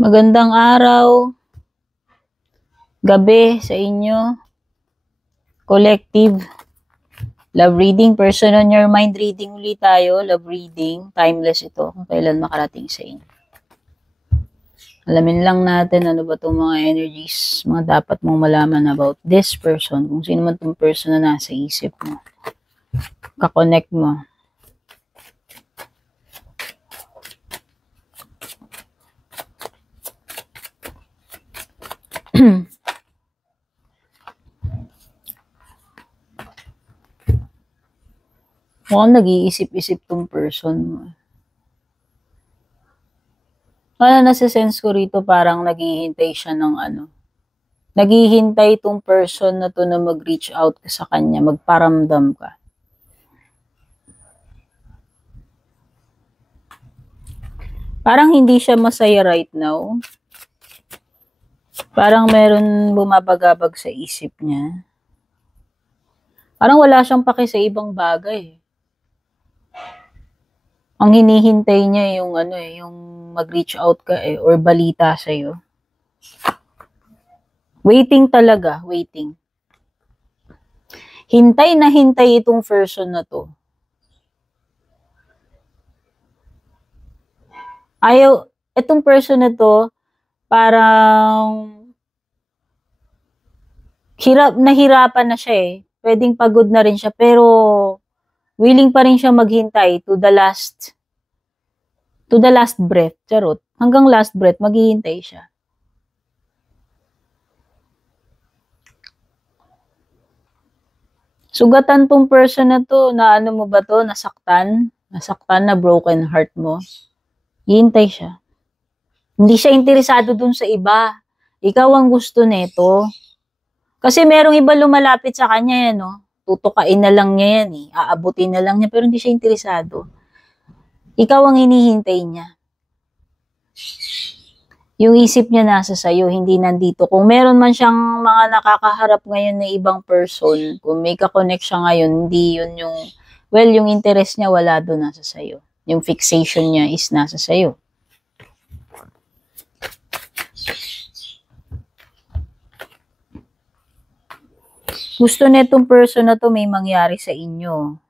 Magandang araw, gabi sa inyo. Collective. Love reading, person on your mind reading ulit tayo. Love reading, timeless ito kung kailan makarating sa inyo. Alamin lang natin ano ba itong mga energies, mga dapat mong malaman about this person, kung sino man itong person na nasa isip mo. Kakonect mo. Mukhang nag-iisip-isip tong person mo. Nasa-sense ko rito parang naghihintay siya ng naghihintay tong person na to na mag-reach out ka sa kanya, magparamdam ka. Parang hindi siya masaya right now. Parang meron bumabagabag sa isip niya. Parang wala siyang paki sa ibang bagay. Ang hinihintay niya yung yung mag-reach out ka or balita sa iyo. Waiting talaga, waiting. Hintay na hintay itong person na to. Itong person na to, parang nahirapan na siya Pwedeng pagod na rin siya, pero willing pa rin siya maghintay to the last breath. Charot. Hanggang last breath, maghihintay siya. Sugatan tong person na to, na mo ba to, nasaktan na broken heart mo. Hihintay siya. Hindi siya interesado dun sa iba. Ikaw ang gusto nito. Kasi merong iba lumalapit sa kanya tutukain na lang niya yan aabutin na lang niya, pero hindi siya interesado. Ikaw ang hinihintay niya. Yung isip niya nasa sayo, hindi nandito. Kung meron man siyang mga nakakaharap ngayon na ibang person, kung may kakonect siya ngayon, hindi yun yung interest niya wala doon, nasa sayo. Yung fixation niya is nasa sayo. Gusto netong person na to may mangyari sa inyo.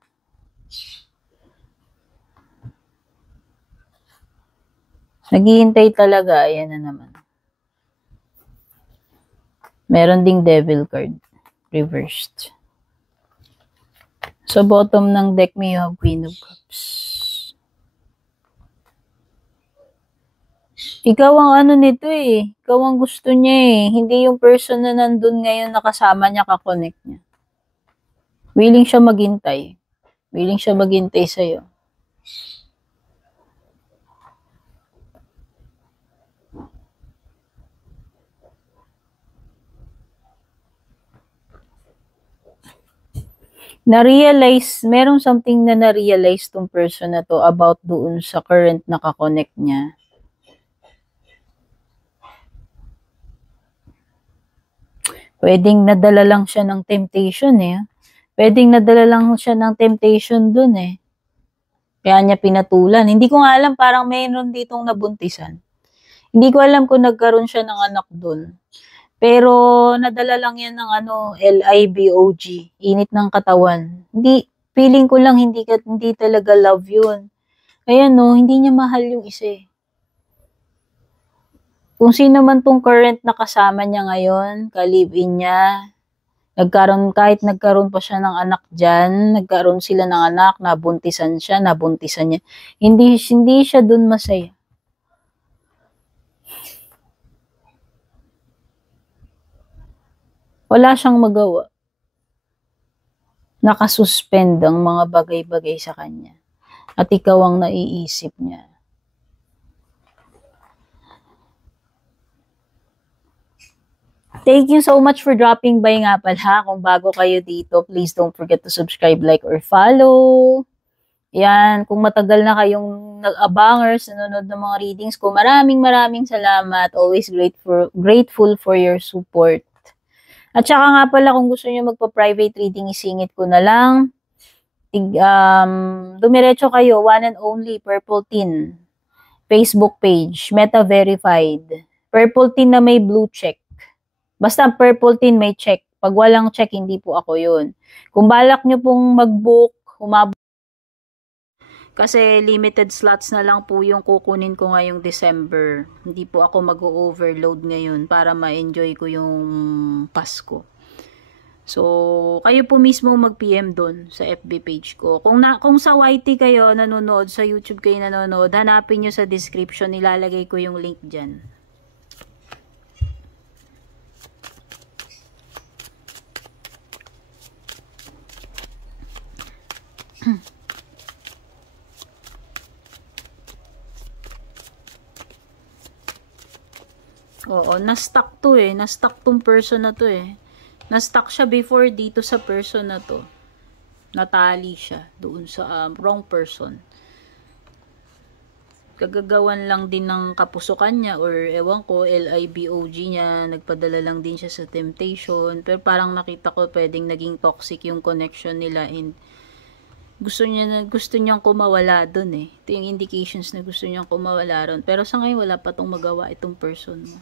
Naghihintay talaga, ayan na naman. Meron ding devil card, reversed. So bottom ng deck may you have Queen of Cups. Ikaw ang nito Ikaw ang gusto niya Hindi yung person na nandun ngayon nakasama niya, kakonect niya. Willing siya maghintay. Willing siya maghintay sa'yo. Merong something na na-realize tong person na to about doon sa current na kakonect niya. Pwedeng nadala lang siya ng temptation Pwedeng nadala lang siya ng temptation dun Kaya niya pinatulan. Hindi ko nga alam, parang mayroon ditong nabuntisan. Hindi ko alam kung nagkaroon siya ng anak dun. Pero nadala lang yan ng LIBOG, init ng katawan. Feeling ko lang hindi talaga love yun. Kaya hindi niya mahal yung isa Kung sino man tong current na kasama niya ngayon, ka-live-in niya, kahit nagkaroon pa siya ng anak dyan, nagkaroon sila ng anak, nabuntisan niya, hindi siya dun masaya. Wala siyang magawa. Nakasuspend ang mga bagay-bagay sa kanya. At ikaw ang naiisip niya. Thank you so much for dropping by nga pala. Kung bago kayo dito, please don't forget to subscribe, like, or follow. Yan, kung matagal na kayong nag-abangers, nanonood ng mga readings ko, maraming salamat. Always grateful for your support. At saka nga pala, kung gusto niyo magpa-private reading, isingit ko na lang. Dumiretso kayo, one and only, Purple Tin. Facebook page, Meta verified. Purple tin na may blue check. Basta purple tin may check. Pag walang check, hindi po ako yun. Kung balak nyo pong mag-book, kasi limited slots na lang po yung kukunin ko ngayong December. Hindi po ako mag-overload ngayon para ma-enjoy ko yung Pasko. So, kayo po mismo mag-PM doon sa FB page ko. Kung sa YT kayo nanonood, sa YouTube kayo nanonood, hanapin nyo sa description, ilalagay ko yung link dyan. Oo, na-stuck to eh. Na-stuck tong person na to eh. Na-stuck siya before dito sa person na to. Natali siya doon sa wrong person. Kagagawan lang din ng kapusukan niya or ewan ko, LIBOG niya, nagpadala lang din siya sa temptation. Pero parang nakita ko pwedeng naging toxic yung connection nila and gusto niyang kumawala doon eh. Ito yung indications na gusto niyang kumawala ron. Pero sa ngayon wala pa tong magawa itong person mo.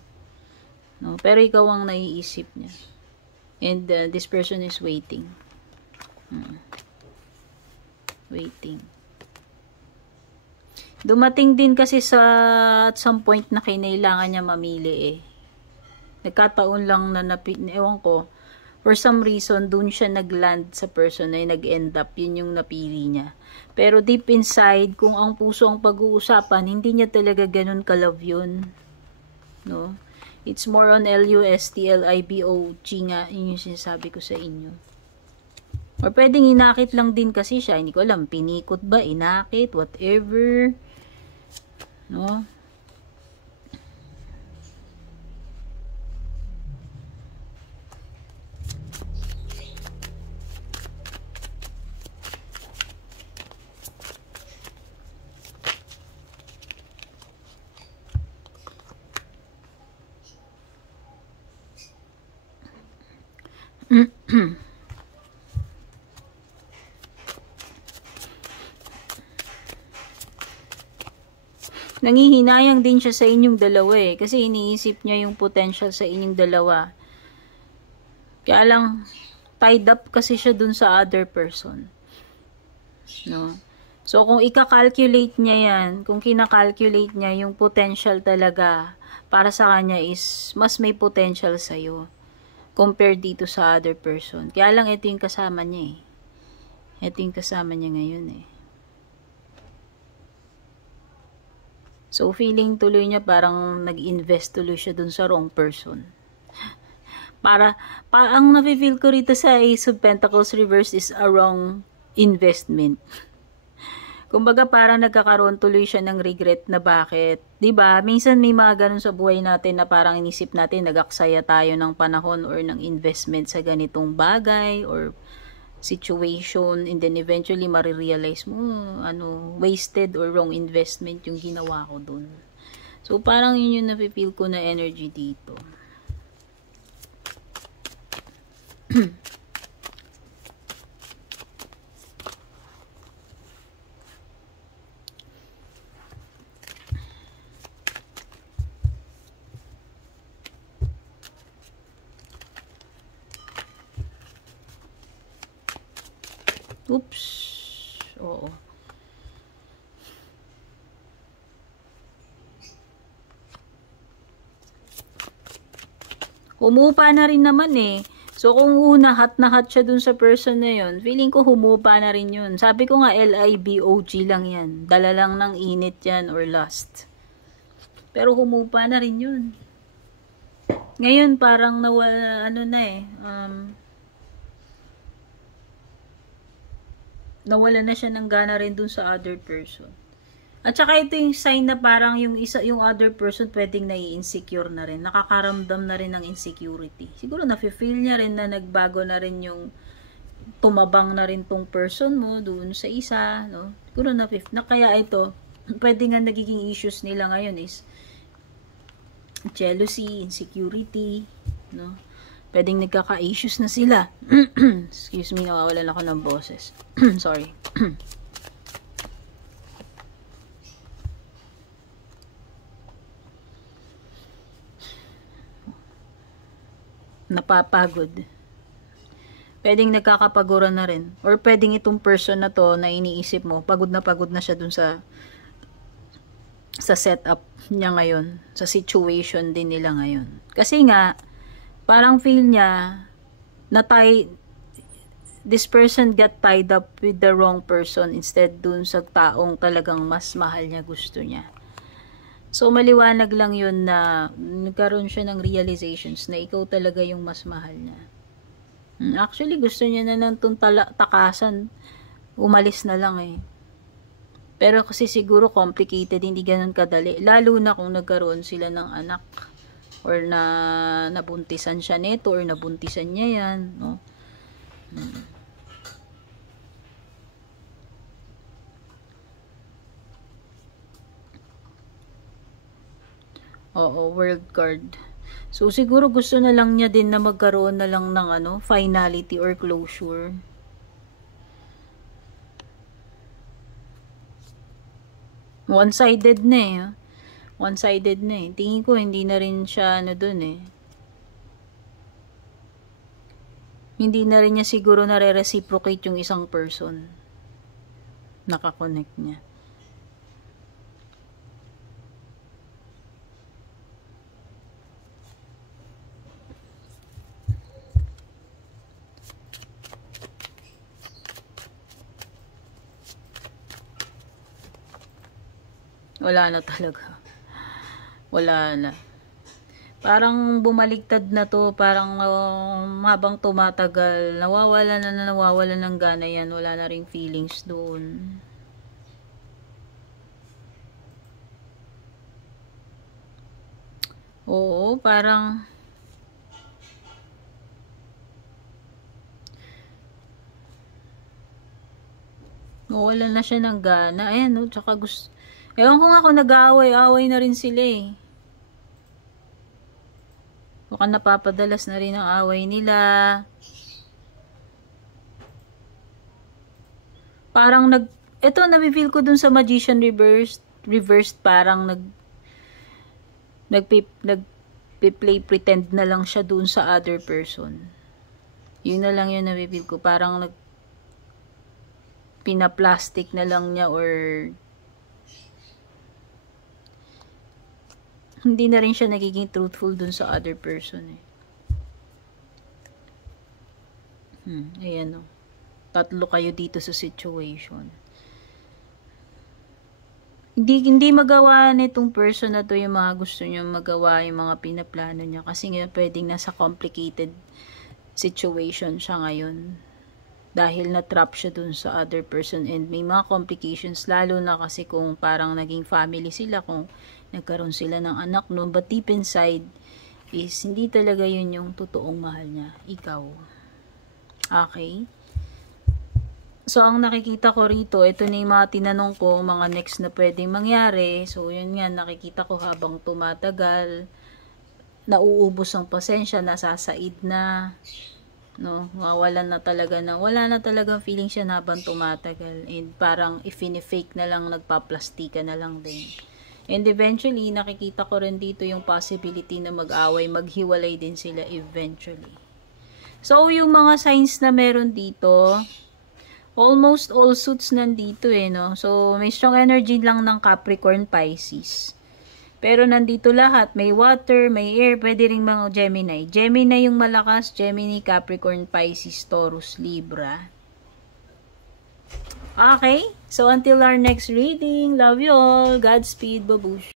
No? Pero ikaw ang naiisip niya. And this person is waiting. Waiting. Dumating din kasi at some point na kinailangan niya mamili eh. Nagkataon lang na ewan ko, for some reason, dun siya nag-land sa person na nag-end up, yun yung napili niya. Pero deep inside, kung ang puso ang pag-uusapan, hindi niya talaga ganun ka-love yun. No? It's more on LUSTLIBOG nga, yun yung sinasabi ko sa inyo. Or pwedeng inakit lang din kasi siya, hindi ko alam, pinikot ba, inakit, whatever. No? Nangihinayang din siya sa inyong dalawa eh. Kasi iniisip niya yung potential sa inyong dalawa. Kaya lang, tied up kasi siya dun sa other person. No? So, kung ika-calculate niya yan, kung kina-calculate niya yung potential talaga para sa kanya is mas may potential sa'yo compared dito sa other person. Kaya lang, ito yung kasama niya eh. Ito yung kasama niya ngayon eh. So, feeling tuloy niya parang nag-invest tuloy siya dun sa wrong person. Ang nafe-feel ko rito sa Ace of Pentacles Reverse is a wrong investment. Kumbaga parang nagkakaroon tuloy siya ng regret na bakit. 'Di ba? Minsan may mga ganun sa buhay natin na parang inisip natin nag-aksaya tayo ng panahon or ng investment sa ganitong bagay or situation and then eventually marirealize mo wasted or wrong investment yung ginawa ko dun. So parang yun yung nafe-feel ko na energy dito. Oops. Oo. Humupa na rin naman eh. So, kung una, hot na hot siya dun sa person na yun, feeling ko humupa na rin yun. Sabi ko nga, LIBOG lang yan. Dala lang ng init yan or lust. Pero humupa na rin yun. Ngayon, parang nawala, nawala na siya ng gana rin dun sa other person. At saka ito yung sign na parang yung other person pwedeng nai-insecure na rin. Nakakaramdam na rin ng insecurity. Siguro nafe-feel niya rin na nagbago na rin yung tumabang na rin tong person mo dun sa isa, no? Siguro na kaya ito, pwede nga nagiging issues nila ngayon is jealousy, insecurity, no? Pwedeng nagkaka-issues na sila. Excuse me, nawawalan ako ng boses. Sorry. napapagod. Pwedeng nagkakapaguran na rin. Or pwedeng itong person na to na iniisip mo, pagod na siya dun sa setup niya ngayon. Sa situation din nila ngayon. Kasi nga, parang feel niya na this person got tied up with the wrong person instead dun sa taong talagang mas mahal niya, gusto niya. So, maliwanag lang yun na nagkaroon siya ng realizations na ikaw talaga yung mas mahal niya. Actually, gusto niya na nang takasan. Umalis na lang eh. Pero kasi siguro complicated, hindi ganun kadali. Lalo na kung nagkaroon sila ng anak. Or na nabuntisan siya nito or nabuntisan niya yan. No? Oo, world card. So, siguro gusto na lang niya din na magkaroon na lang ng finality or closure. One-sided na eh. One-sided na eh. Tingin ko hindi na rin siya dun eh. Hindi na rin niya siguro nare-reciprocate yung isang person. Nakakonect niya. Wala na talaga. Wala na. Parang bumaligtad na to. Parang habang tumatagal, nawawala ng gana yan. Wala na ring feelings doon. Oo, parang nawawala na siya ng gana. Ayan, no? Tsaka gusto. Ewan ko nga kung nag-aaway-aaway na rin sila eh. Baka napapadalas na rin ang away nila. Parang ito nafe-feel ko dun sa Magician reversed parang nagpe-play pretend na lang siya dun sa other person. Yun na lang yung nafe-feel ko. Parang pinaplastic na lang niya or hindi na rin siya nagiging truthful dun sa other person eh. Ayan o. Tatlo kayo dito sa situation. Hindi magawa nitong person na to yung mga gusto niya magawa, yung mga pinaplano niya. Kasi nga pwedeng nasa complicated situation siya ngayon. Dahil na-trap siya dun sa other person and may mga complications, lalo na kasi kung parang naging family sila, kung nagkaroon sila ng anak, no? But deep inside is hindi talaga yun yung totoong mahal niya, ikaw. Okay? So, ang nakikita ko rito, ito na yung mga tinanong ko, mga next na pwedeng mangyari. So, yun nga, nakikita ko habang tumatagal, nauubos ang pasensya, nasasaid na, no, wala na talagang feeling siya habang tumatagal, and parang ifine-fake na lang, nagpaplastika na lang din. And eventually, nakikita ko rin dito yung possibility na mag-away, maghiwalay din sila eventually. So, yung mga signs na meron dito, almost all suits nandito eh, no? So, may strong energy lang ng Capricorn, Pisces. Pero nandito lahat, may water, may air, pwede rin mga Gemini. Gemini yung malakas, Gemini, Capricorn, Pisces, Taurus, Libra. Okay, so until our next reading, love you all, Godspeed, babush.